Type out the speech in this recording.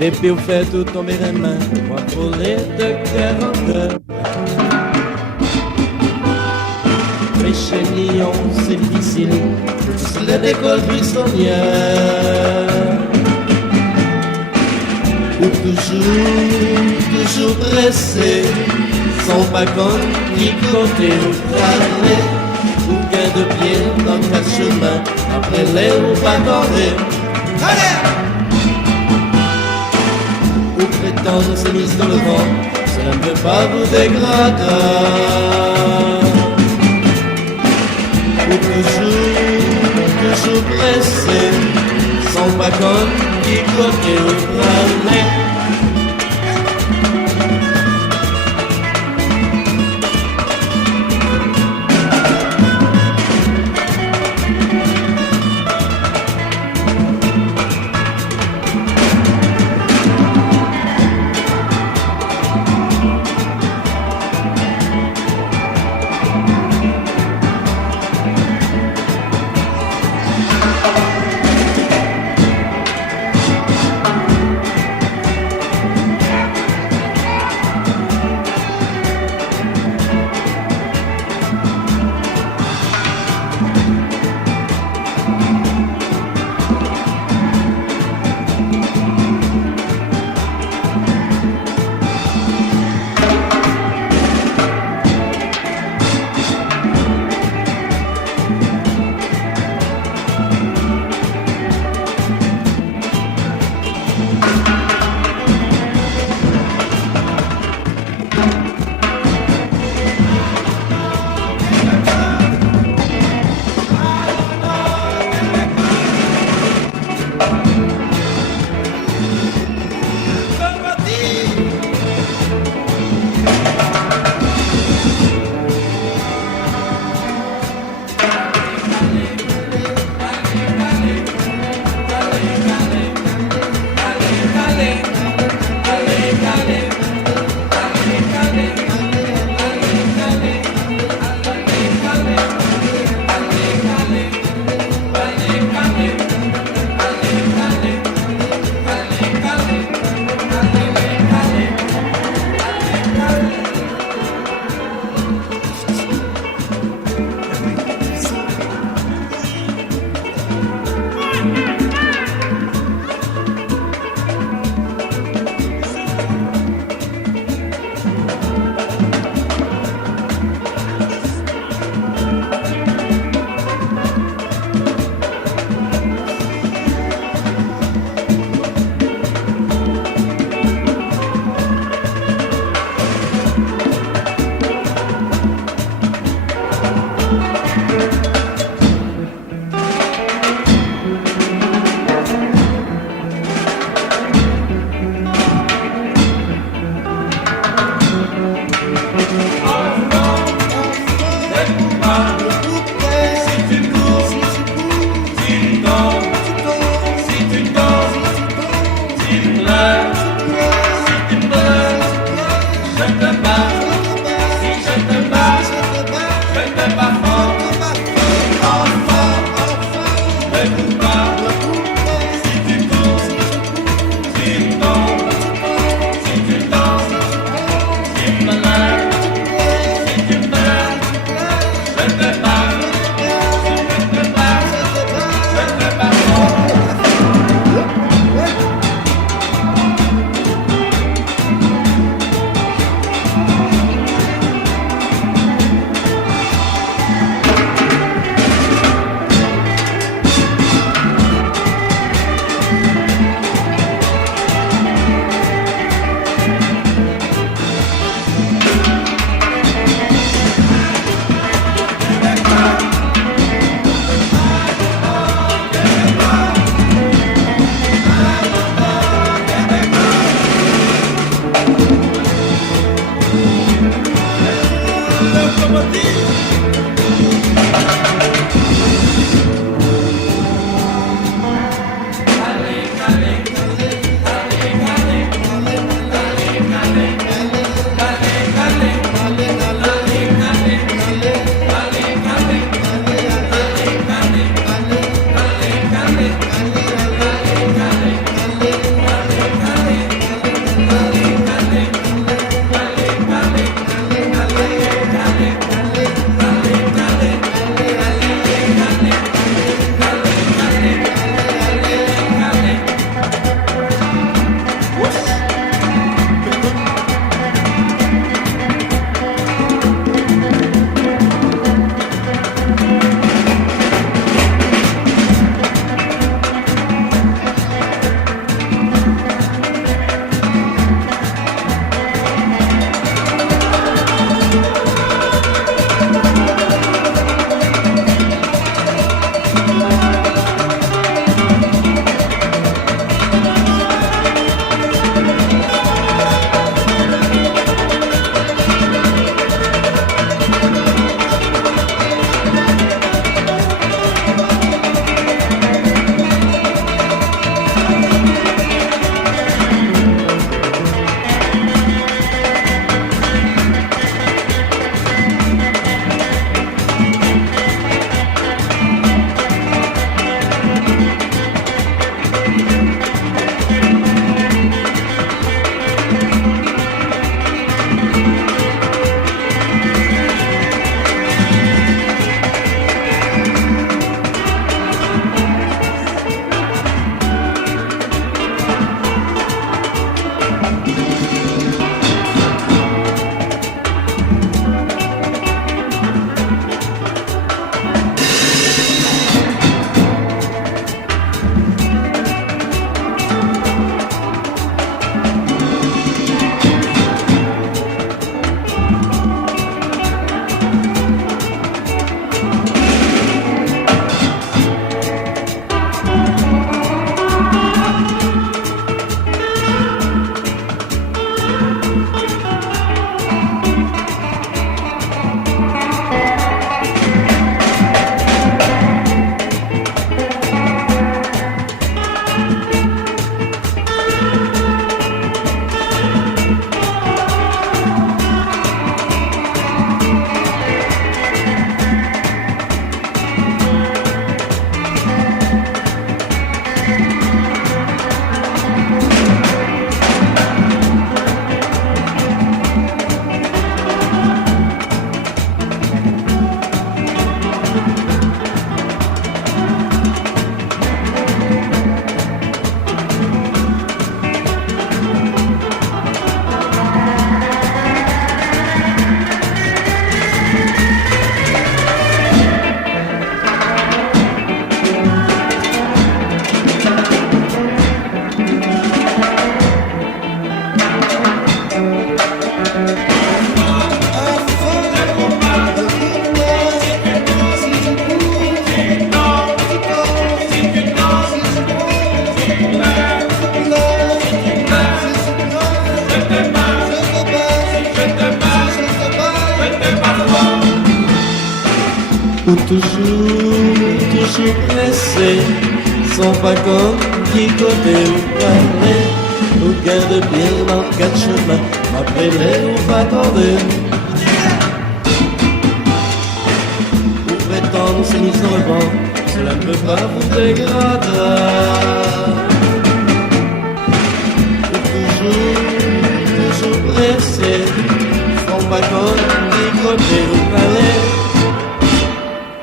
Depuis vous faites tout tomber les mains, moi voler de cœur en cœur. Péché Lyon, c'est difficile, c'est l'école buissonnière. Ou toujours pressé, sans pas compte qui côté ou parler. Ou gain de pied dans le chemin, après les ou pas tendez. Allez! Ou prétendre se mise dans le vent, cela ne peut pas vous dégrader. Ou toujours pressé, sans pas compte qui côté ou parler. Ou toujours pressé, sans pas comme qui côté ou parler, ou garde bien dans quatre chemins, après les ou pas tordés. Ou prétendre c'est nous en revend, cela ne peut pas vous dégrader. Ou toujours pressé, sans pas comme qui côté ou parler,